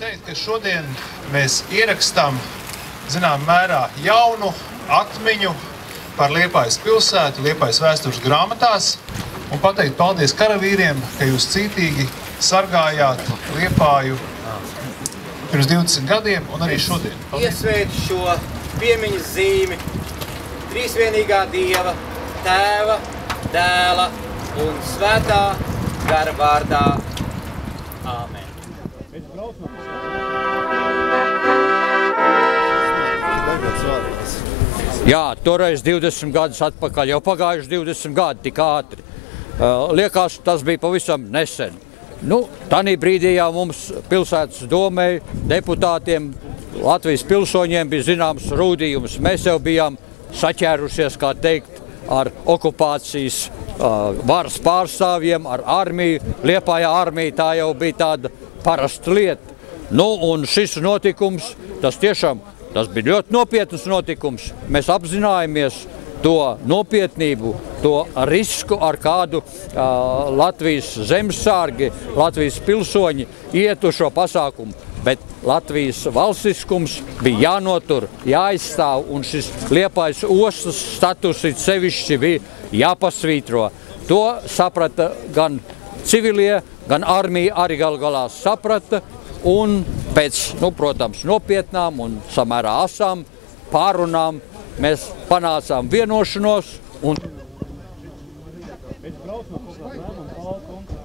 teikt, ka šodien mēs ierakstām, zinām mērā, jaunu atmiņu par Liepājas pilsētu, Liepājas vēstures grāmatās un pateikt paldies karavīriem, ka jūs cītīgi sargājāt Liepāju pirms 20 gadiem un arī šodien. Iesveicu šo piemiņas zīmi trīsvienīgā Dieva, Tēva, Dēla un Svētā gara vārdā. Āmen. Jā, toreiz 20 gadus atpakaļ, jau pagājuši 20 gadi tik ātri. Liekas, tas bija pavisam nesen. Tanī brīdī jau mums pilsētas domei, deputātiem, Latvijas pilsoņiem bija zināms rūdījums. Mēs jau bijām saķērušies, kā teikt, ar okupācijas varas pārstāvjiem, ar armiju. Liepājā armija tā jau bija tāda parasta lieta. Un šis notikums, tas bija ļoti nopietns notikums. Mēs apzinājāmies to nopietnību, to risku, ar kādu Latvijas zemesargi, Latvijas pilsoņi iet uz šo pasākumu. Bet Latvijas valstiskums bija jānotur, jāizstāv, un šis Liepājas ostas status sevišķi bija jāpasvītro. To saprata gan civilie, gan armija arī galu galā saprata, un pēc, protams, nopietnām un samērā asām pārunām mēs panācām vienošanos.